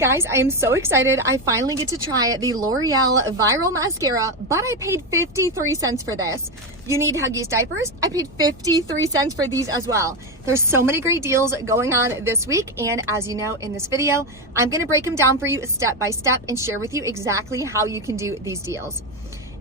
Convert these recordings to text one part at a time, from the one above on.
Guys, I am so excited. I finally get to try the L'Oreal Viral Mascara, but I paid 53 cents for this. You need Huggies diapers? I paid 53 cents for these as well. There's so many great deals going on this week, and as you know in this video, I'm gonna break them down for you step by step and share with you exactly how you can do these deals.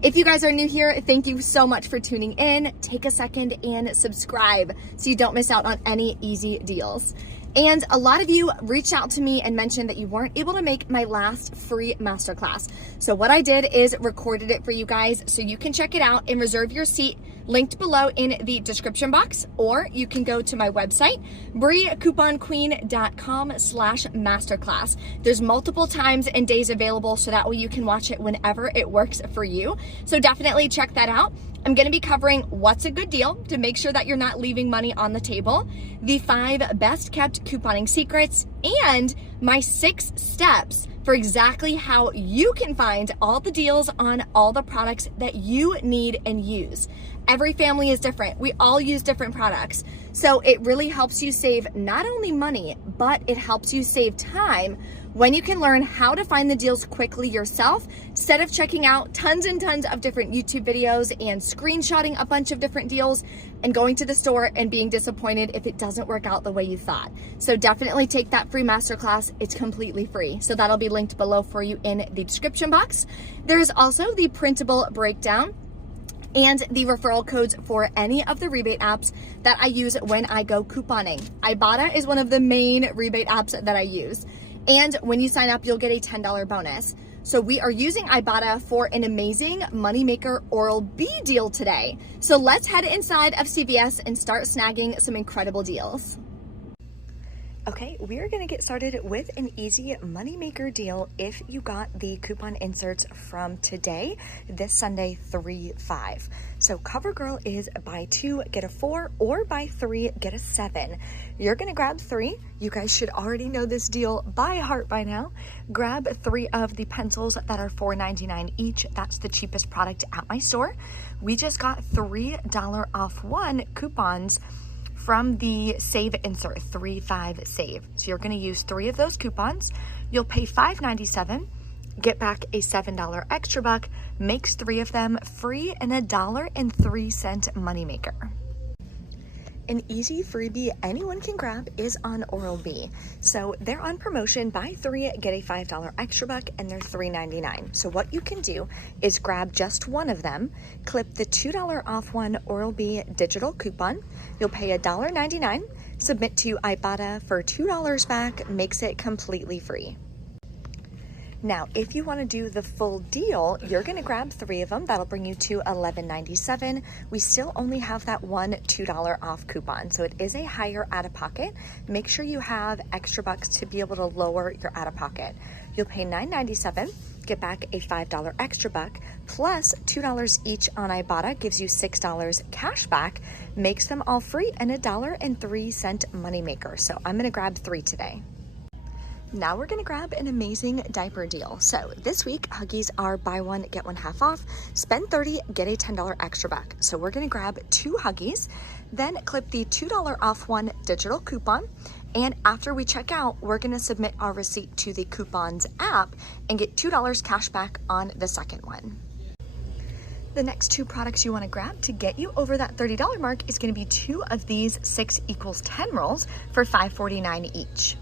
If you guys are new here, thank you so much for tuning in. Take a second and subscribe so you don't miss out on any easy deals. And a lot of you reached out to me and mentioned that you weren't able to make my last free masterclass. So what I did is recorded it for you guys so you can check it out and reserve your seat linked below in the description box, or you can go to my website, briecouponqueen.com/masterclass. There's multiple times and days available, so that way you can watch it whenever it works for you. So definitely check that out. I'm gonna be covering what's a good deal to make sure that you're not leaving money on the table, the 5 best kept couponing secrets, and my 6 steps for exactly how you can find all the deals on all the products that you need and use. Every family is different. We all use different products. So it really helps you save not only money, but it helps you save time when you can learn how to find the deals quickly yourself, instead of checking out tons and tons of different YouTube videos and screenshotting a bunch of different deals and going to the store and being disappointed if it doesn't work out the way you thought. So definitely take that free masterclass. It's completely free. So that'll be linked below for you in the description box. There's also the printable breakdown and the referral codes for any of the rebate apps that I use when I go couponing. Ibotta is one of the main rebate apps that I use. And when you sign up, you'll get a $10 bonus. So we are using Ibotta for an amazing Moneymaker Oral-B deal today. So let's head inside of CVS and start snagging some incredible deals. Okay, we are gonna get started with an easy Moneymaker deal if you got the coupon inserts from today, this Sunday, 3/5. So CoverGirl is buy 2, get a 4, or buy 3, get a 7. You're gonna grab 3. You guys should already know this deal by heart by now. Grab 3 of the pencils that are $4.99 each. That's the cheapest product at my store. We just got $3 off 1 coupons from the save insert, 3/5 save. So you're gonna use 3 of those coupons. You'll pay $5.97, get back a $7 extra buck, makes 3 of them free, and $1.03 moneymaker. An easy freebie anyone can grab is on Oral-B. So they're on promotion, buy 3, get a $5 extra buck, and they're $3.99. So what you can do is grab just 1 of them, clip the $2 off 1 Oral-B digital coupon. You'll pay $1.99, submit to Ibotta for $2 back, makes it completely free. Now, if you want to do the full deal, you're going to grab 3 of them. That'll bring you to $11.97. We still only have that one $2 off coupon, so it is a higher out-of-pocket. Make sure you have extra bucks to be able to lower your out-of-pocket. You'll pay $9.97, get back a $5 extra buck, plus $2 each on Ibotta gives you $6 cash back, makes them all free, and $1.03 moneymaker. So I'm going to grab 3 today. Now we're gonna grab an amazing diaper deal. So this week, Huggies are buy 1, get 1 half off, spend 30, get a $10 extra back. So we're gonna grab 2 Huggies, then clip the $2 off 1 digital coupon. And after we check out, we're gonna submit our receipt to the Coupons app and get $2 cash back on the second one. The next 2 products you wanna grab to get you over that $30 mark is gonna be 2 of these 6 equals 10 rolls for $5.49 each.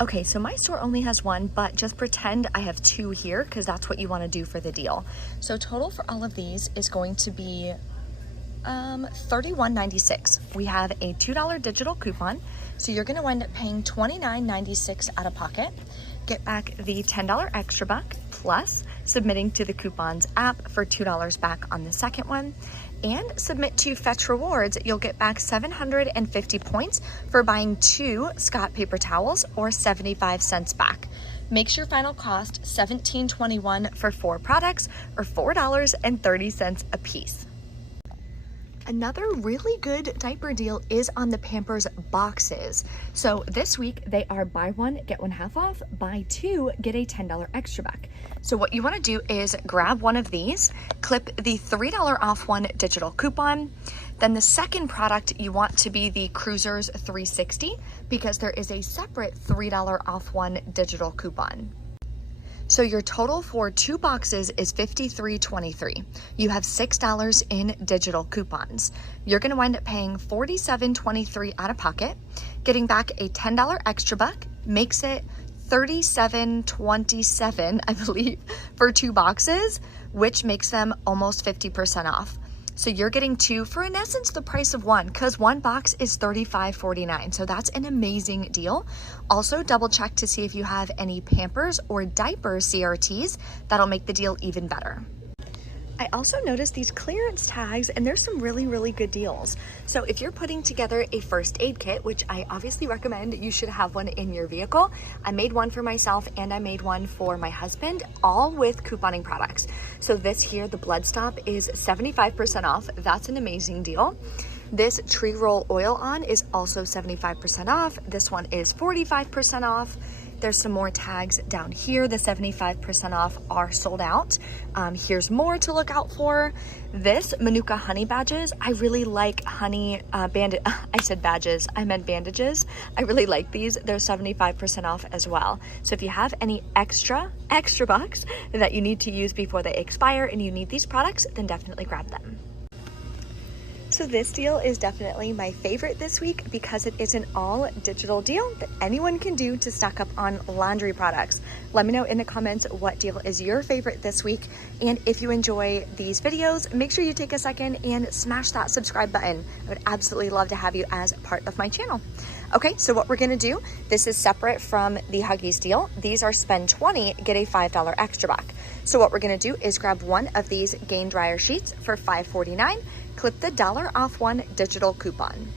Okay, so my store only has 1, but just pretend I have 2 here because that's what you want to do for the deal. So total for all of these is going to be $31.96. We have a $2 digital coupon, so you're going to wind up paying $29.96 out of pocket. Get back the $10 extra buck, plus submitting to the Coupons app for $2 back on the second one. And submit to Fetch Rewards, you'll get back 750 points for buying 2 Scott paper towels, or 75 cents back. Makes your final cost $17.21 for 4 products, or $4.30 a piece. Another really good diaper deal is on the Pampers boxes. So this week they are buy one, get one half off, buy two, get a $10 extra back. So what you want to do is grab one of these, clip the $3 off one digital coupon. Then the second product you want to be the Cruisers 360 because there is a separate $3 off one digital coupon. So your total for 2 boxes is $53.23. You have $6 in digital coupons. You're gonna wind up paying $47.23 out of pocket. Getting back a $10 extra buck makes it $37.27, I believe, for 2 boxes, which makes them almost 50% off. So you're getting 2 for, in essence, the price of 1, because 1 box is $35.49. So that's an amazing deal. Also, double check to see if you have any Pampers or diaper CRTs. That'll make the deal even better. I also noticed these clearance tags, and there's some really good deals. So if you're putting together a first aid kit, which I obviously recommend, you should have one in your vehicle. I made one for myself and I made one for my husband, all with couponing products. So this here, the Blood Stop, is 75% off. That's an amazing deal. This tree roll oil on is also 75% off. This one is 45% off. There's some more tags down here. The 75% off are sold out. Here's more to look out for. This Manuka honey badges. I really like honey bandage. I said badges, I meant bandages. I really like these. They're 75% off as well. So if you have any extra bucks that you need to use before they expire and you need these products, then definitely grab them. So this deal is definitely my favorite this week because it is an all digital deal that anyone can do to stock up on laundry products. Let me know in the comments what deal is your favorite this week. And if you enjoy these videos, make sure you take a second and smash that subscribe button. I would absolutely love to have you as part of my channel. Okay, so what we're gonna do, this is separate from the Huggies deal. These are spend 20, get a $5 extra back. So what we're gonna do is grab one of these Gain Dryer Sheets for $5.49, clip the $1 off one digital coupon.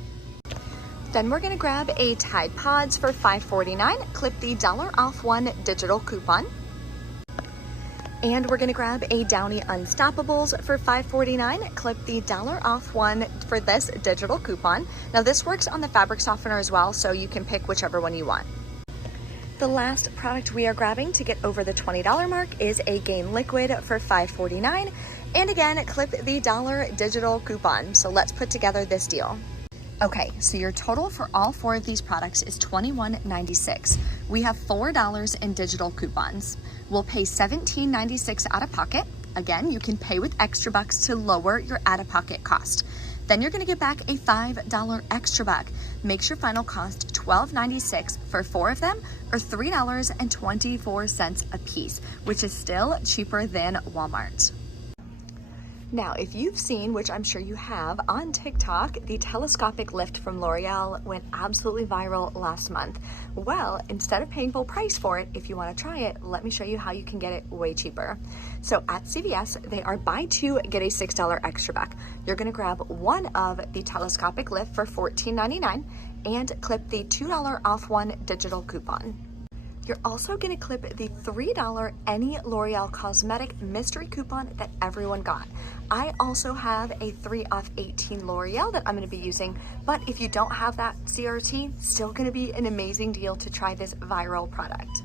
Then we're gonna grab a Tide Pods for $5.49, clip the $1 off one digital coupon. And we're gonna grab a Downy Unstoppables for $5.49, clip the $1 off one for this digital coupon. Now this works on the fabric softener as well, so you can pick whichever one you want. The last product we are grabbing to get over the $20 mark is a Gain Liquid for $5.49. And again, clip the $1 digital coupon. So let's put together this deal. Okay, so your total for all 4 of these products is $21.96. We have $4 in digital coupons. We'll pay $17.96 out of pocket. Again, you can pay with extra bucks to lower your out-of-pocket cost. Then you're gonna get back a $5 extra buck. Makes your final cost $12.96 for 4 of them, or $3.24 a piece, which is still cheaper than Walmart. Now, if you've seen, which I'm sure you have, on TikTok, the telescopic lift from L'Oreal went absolutely viral last month. Well, instead of paying full price for it, if you want to try it, let me show you how you can get it way cheaper. So at CVS, they are buy 2, get a $6 extra back. You're going to grab one of the telescopic lift for $14.99 and clip the $2 off one digital coupon. You're also going to clip the $3 any L'Oreal cosmetic mystery coupon that everyone got. I also have a 3 off 18 L'Oreal that I'm going to be using, but if you don't have that CRT, still going to be an amazing deal to try this viral product.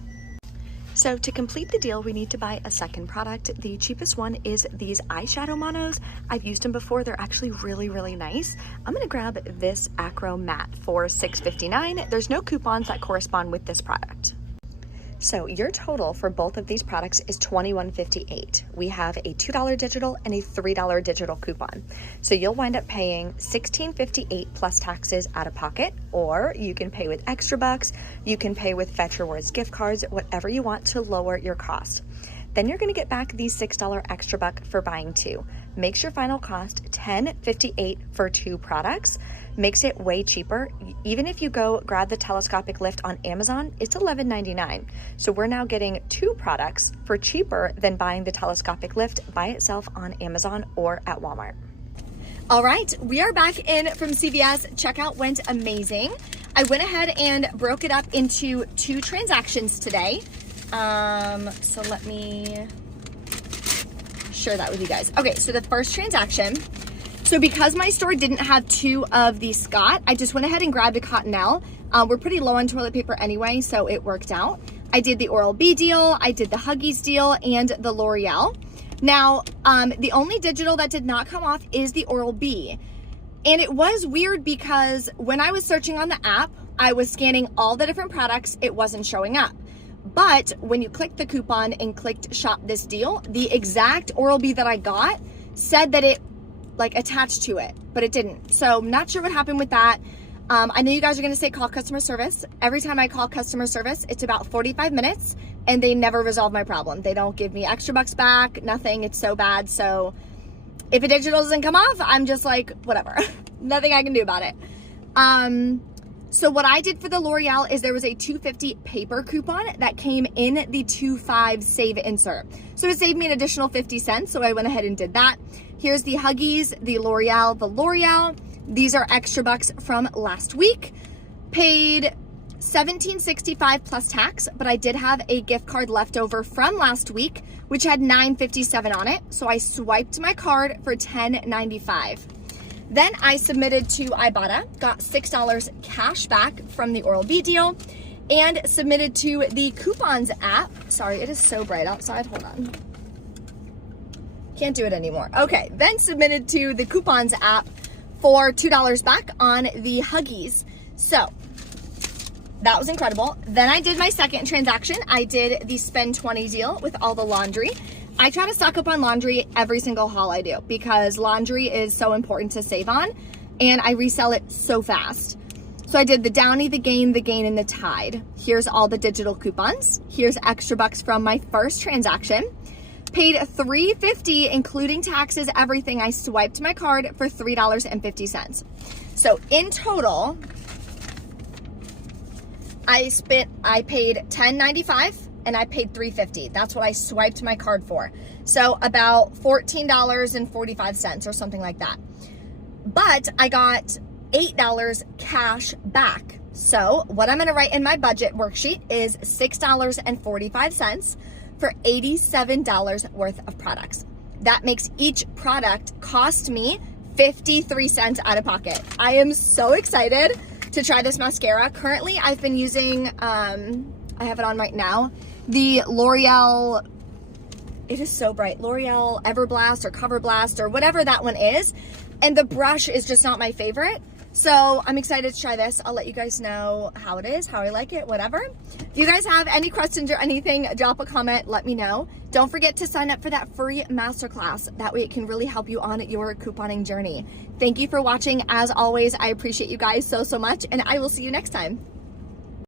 So to complete the deal, we need to buy a second product. The cheapest one is these eyeshadow monos. I've used them before. They're actually really nice. I'm going to grab this Acro Matte for $6.59. There's no coupons that correspond with this product. So your total for both of these products is $21.58. We have a $2 digital and a $3 digital coupon. So you'll wind up paying $16.58 plus taxes out of pocket, or you can pay with extra bucks, you can pay with Fetch Rewards gift cards, whatever you want to lower your cost. Then you're going to get back the $6 extra buck for buying 2. Makes your final cost $10.58 for 2 products. Makes it way cheaper. Even if you go grab the telescopic lift on Amazon, it's $11.99. So we're now getting 2 products for cheaper than buying the telescopic lift by itself on Amazon or at Walmart. All right, we are back in from CVS. Checkout went amazing. I went ahead and broke it up into 2 transactions today. So let me share that with you guys. Okay, so the first transaction, So because my store didn't have 2 of the Scott, I just went ahead and grabbed a Cottonelle. We're pretty low on toilet paper anyway, so it worked out. I did the Oral-B deal, I did the Huggies deal, and the L'Oreal. Now, the only digital that did not come off is the Oral-B. And it was weird because when I was searching on the app, I was scanning all the different products, it wasn't showing up. But when you clicked the coupon and clicked shop this deal, the exact Oral-B that I got said that it like attached to it, but it didn't. So I'm not sure what happened with that. I know you guys are gonna say call customer service. Every time I call customer service, it's about 45 minutes and they never resolve my problem. They don't give me extra bucks back, nothing. It's so bad. So if a digital doesn't come off, I'm just like, whatever. Nothing I can do about it. So what I did for the L'Oreal is there was a $2.50 paper coupon that came in the $2.5 save insert. So it saved me an additional 50 cents. So I went ahead and did that. Here's the Huggies, the L'Oreal. These are extra bucks from last week. Paid $17.65 plus tax, but I did have a gift card left over from last week, which had $9.57 on it. So I swiped my card for $10.95. Then I submitted to Ibotta, got $6 cash back from the Oral-B deal, and submitted to the Coupons app. Sorry, it is so bright outside. Hold on. Can't do it anymore. Okay, then submitted to the Coupons app for $2 back on the Huggies. So that was incredible. Then I did my second transaction. I did the spend 20 deal with all the laundry. I try to stock up on laundry every single haul I do because laundry is so important to save on and I resell it so fast. So I did the Downy, the Gain, and the Tide. Here's all the digital coupons. Here's extra bucks from my first transaction. Paid $3.50, including taxes, everything. I swiped my card for $3.50. So in total, I paid $10.95 and I paid $3.50. That's what I swiped my card for. So about $14.45 or something like that. But I got $8 cash back. So what I'm gonna write in my budget worksheet is $6.45 for $87 worth of products. That makes each product cost me 53 cents out of pocket. I am so excited to try this mascara. Currently, I've been using, I have it on right now, the L'Oreal, it is so bright, L'Oreal Everblast or Cover Blast or whatever that one is. And the brush is just not my favorite. So I'm excited to try this. I'll let you guys know how it is, how I like it, whatever. If you guys have any questions or anything, drop a comment, let me know. Don't forget to sign up for that free masterclass. That way it can really help you on your couponing journey. Thank you for watching. As always, I appreciate you guys so much, and I will see you next time.